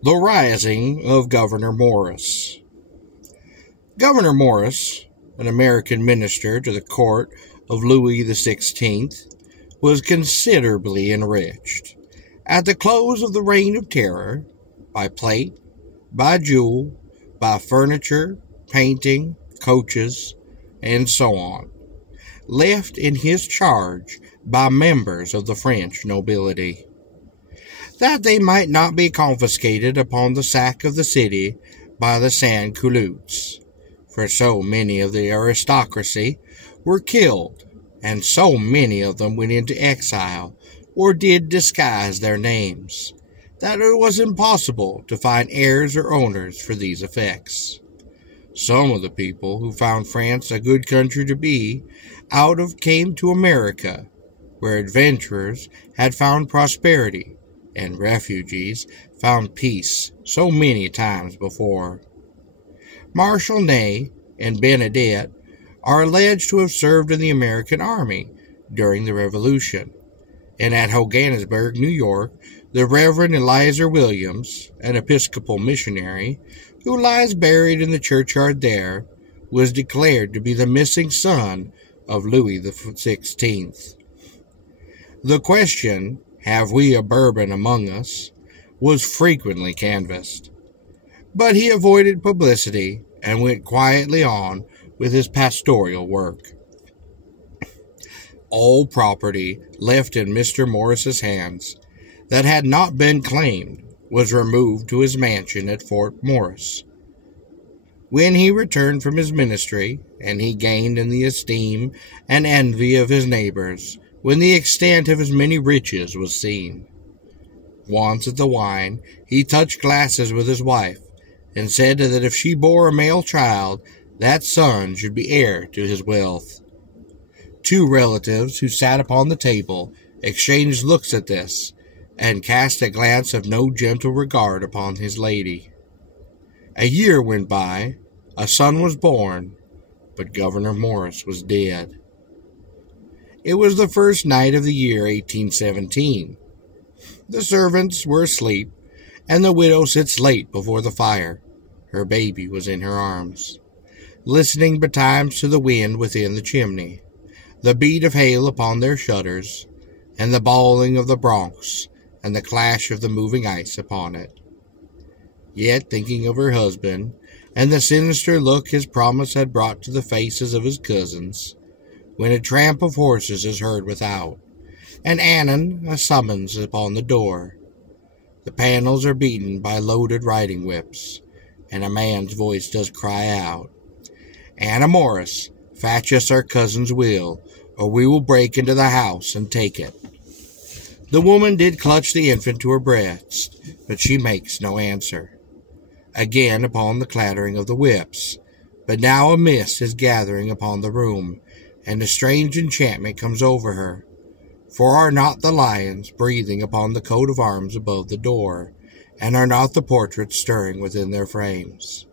The Rising of Gouverneur Morris. Gouverneur Morris, an American minister to the court of Louis XVI, was considerably enriched, at the close of the Reign of Terror, by plate, by jewel, by furniture, painting, coaches, and so on, left in his charge by members of the French nobility, that they might not be confiscated upon the sack of the city by the sans-culottes, for so many of the aristocracy were killed, and so many of them went into exile, or did disguise their names, that it was impossible to find heirs or owners for these effects. Some of the people who found France a good country to be out of came to America, where adventurers had found prosperity, and refugees found peace so many times before. Marshal Ney and Benedette are alleged to have served in the American army during the Revolution, and at Hogansburg, New York, the Reverend Eliezer Williams, an Episcopal missionary, who lies buried in the churchyard there, was declared to be the missing son of Louis XVI. The question, "Have we a Bourbon among us?" was frequently canvassed, but he avoided publicity and went quietly on with his pastoral work. All property left in Mr. Morris's hands that had not been claimed was removed to his mansion at Fort Morris. When he returned from his ministry, and he gained in the esteem and envy of his neighbors, when the extent of his many riches was seen. Once at the wine, he touched glasses with his wife, and said that if she bore a male child, that son should be heir to his wealth. Two relatives who sat upon the table exchanged looks at this, and cast a glance of no gentle regard upon his lady. A year went by, a son was born, but Gouverneur Morris was dead. It was the first night of the year 1817. The servants were asleep, and the widow sits late before the fire. Her baby was in her arms, listening betimes to the wind within the chimney, the beat of hail upon their shutters, and the bawling of the broncs, and the clash of the moving ice upon it. Yet thinking of her husband, and the sinister look his promise had brought to the faces of his cousins, when a tramp of horses is heard without, and anon a summons upon the door. The panels are beaten by loaded riding whips, and a man's voice does cry out, "Anna Morris, fetch us our cousin's will, or we will break into the house and take it." The woman did clutch the infant to her breast, but she makes no answer. Again upon the clattering of the whips, but now a mist is gathering upon the room, and a strange enchantment comes over her. For are not the lions breathing upon the coat of arms above the door, and are not the portraits stirring within their frames?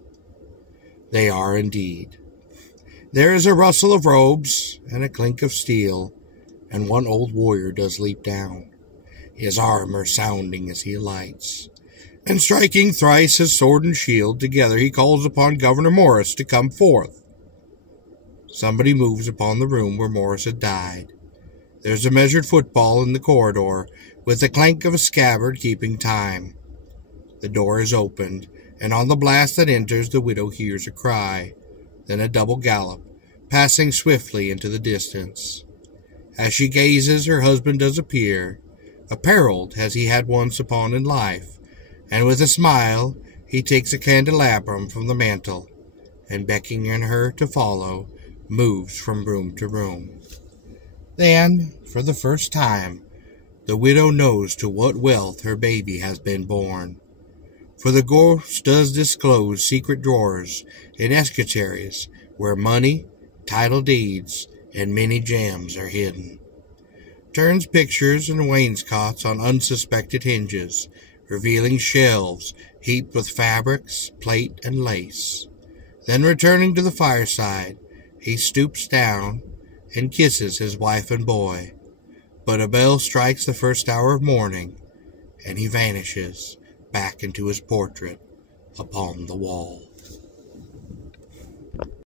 They are indeed. There is a rustle of robes, and a clink of steel, and one old warrior does leap down, his armor sounding as he alights, and striking thrice his sword and shield, together he calls upon Gouverneur Morris to come forth. Somebody moves upon the room where Morris had died. There's a measured footfall in the corridor, with the clank of a scabbard keeping time. The door is opened, and on the blast that enters the widow hears a cry, then a double gallop, passing swiftly into the distance. As she gazes, her husband does appear, apparelled as he had once upon in life, and with a smile he takes a candelabrum from the mantel, and beckoning her to follow, moves from room to room. Then, for the first time, the widow knows to what wealth her baby has been born. For the ghost does disclose secret drawers and escritoires where money, title deeds, and many gems are hidden. Turns pictures and wainscots on unsuspected hinges, revealing shelves heaped with fabrics, plate, and lace. Then returning to the fireside, he stoops down and kisses his wife and boy. But a bell strikes the first hour of morning, and he vanishes back into his portrait upon the wall.